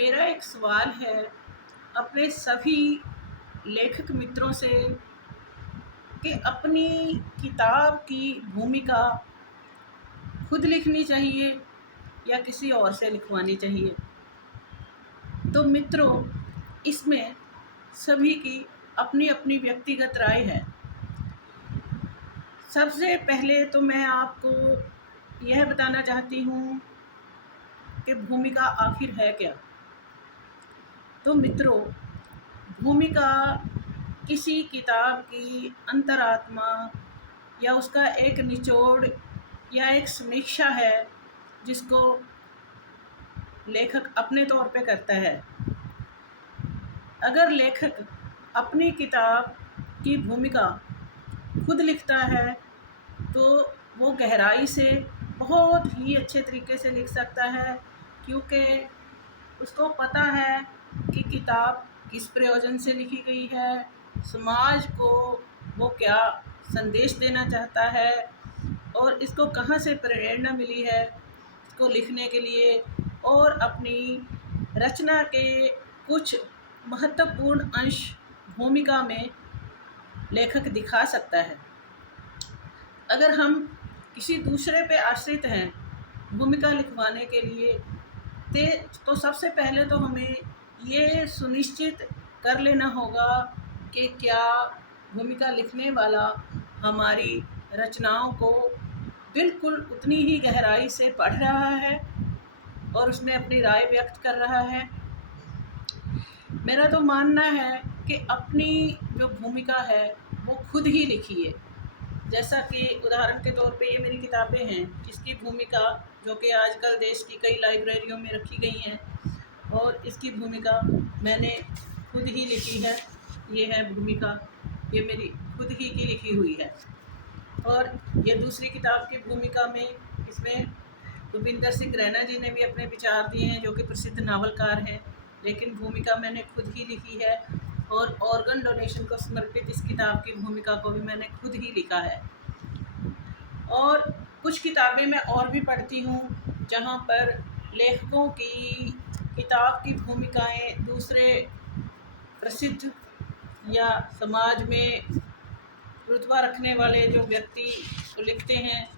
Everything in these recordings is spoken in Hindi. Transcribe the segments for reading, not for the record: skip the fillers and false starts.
मेरा एक सवाल है अपने सभी लेखक मित्रों से कि अपनी किताब की भूमिका खुद लिखनी चाहिए या किसी और से लिखवानी चाहिए। तो मित्रों, इसमें सभी की अपनी अपनी व्यक्तिगत राय है। सबसे पहले तो मैं आपको यह बताना चाहती हूँ कि भूमिका आखिर है क्या। तो मित्रों, भूमिका किसी किताब की अंतरात्मा या उसका एक निचोड़ या एक समीक्षा है जिसको लेखक अपने तौर पे करता है। अगर लेखक अपनी किताब की भूमिका खुद लिखता है तो वो गहराई से बहुत ही अच्छे तरीके से लिख सकता है, क्योंकि उसको पता है कि किताब किस प्रयोजन से लिखी गई है, समाज को वो क्या संदेश देना चाहता है और इसको कहाँ से प्रेरणा मिली है इसको लिखने के लिए, और अपनी रचना के कुछ महत्वपूर्ण अंश भूमिका में लेखक दिखा सकता है। अगर हम किसी दूसरे पे आश्रित हैं भूमिका लिखवाने के लिए तो सबसे पहले तो हमें ये सुनिश्चित कर लेना होगा कि क्या भूमिका लिखने वाला हमारी रचनाओं को बिल्कुल उतनी ही गहराई से पढ़ रहा है और उसमें अपनी राय व्यक्त कर रहा है। मेरा तो मानना है कि अपनी जो भूमिका है वो खुद ही लिखिए। जैसा कि उदाहरण के तौर पे ये मेरी किताबें हैं जिसकी भूमिका, जो कि आजकल देश की कई लाइब्रेरियों में रखी गई हैं, और इसकी भूमिका मैंने खुद ही लिखी है। ये है भूमिका, ये मेरी खुद ही की लिखी हुई है। और ये दूसरी किताब की भूमिका में इसमें भूपिंदर सिंह रैना जी ने भी अपने विचार दिए हैं, जो कि प्रसिद्ध नावलकार हैं, लेकिन भूमिका मैंने खुद ही लिखी है। और ऑर्गन डोनेशन को समर्पित इस किताब की भूमिका को भी मैंने खुद ही लिखा है। और कुछ किताबें मैं और भी पढ़ती हूँ जहाँ पर लेखकों की किताब की भूमिकाएं दूसरे प्रसिद्ध या समाज में रुतबा रखने वाले जो व्यक्ति को लिखते हैं।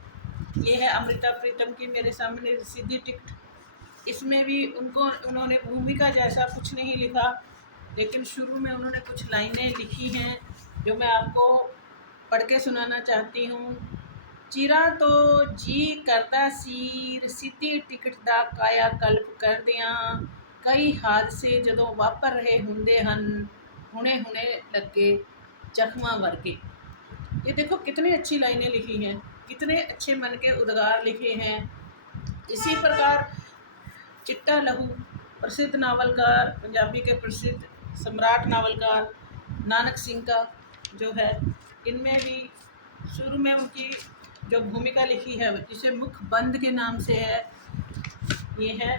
ये है अमृता प्रीतम की मेरे सामने सिद्धि टिकट। इसमें भी उन्होंने भूमिका जैसा कुछ नहीं लिखा, लेकिन शुरू में उन्होंने कुछ लाइनें लिखी हैं जो मैं आपको पढ़ के सुनाना चाहती हूँ। चिरा तो जी करता सीर सिद्धि टिकट दा काया कल्प कर दियाँ, कई हादसे जदों वापर रहे हुंदे हन, हुणे हुणे लगे जख्मा वर्गे। ये देखो कितनी अच्छी लाइनें लिखी हैं, कितने अच्छे मन के उद्गार लिखे हैं। इसी प्रकार चिट्टा लहू प्रसिद्ध नावलकार, पंजाबी के प्रसिद्ध सम्राट नावलकार नानक सिंह का जो है, इनमें भी शुरू में उनकी जो भूमिका लिखी है जिसे मुख बंद के नाम से है, ये है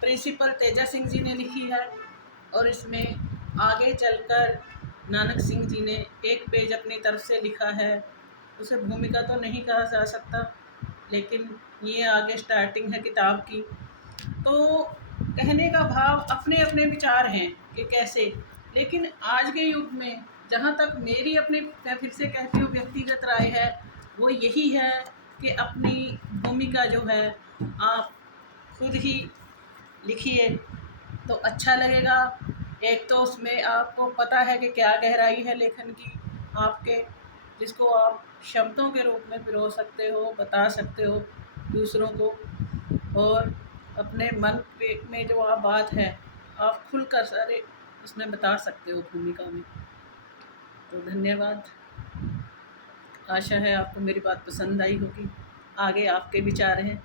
प्रिंसिपल तेजा सिंह जी ने लिखी है। और इसमें आगे चलकर नानक सिंह जी ने एक पेज अपनी तरफ से लिखा है। उसे भूमिका तो नहीं कहा जा सकता, लेकिन ये आगे स्टार्टिंग है किताब की। तो कहने का भाव अपने अपने विचार हैं कि कैसे, लेकिन आज के युग में जहाँ तक मेरी अपनी, मैं फिर से कहती हूँ, व्यक्तिगत राय है, वो यही है कि अपनी भूमिका जो है आप खुद ही लिखिए तो अच्छा लगेगा। एक तो उसमें आपको पता है कि क्या गहराई है लेखन की आपके, जिसको आप शब्दों के रूप में पिरो सकते हो, बता सकते हो दूसरों को, और अपने मन में जो आप बात है आप खुलकर सारे उसमें बता सकते हो भूमिका में। तो धन्यवाद। आशा है आपको मेरी बात पसंद आई होगी। आगे आपके विचार हैं।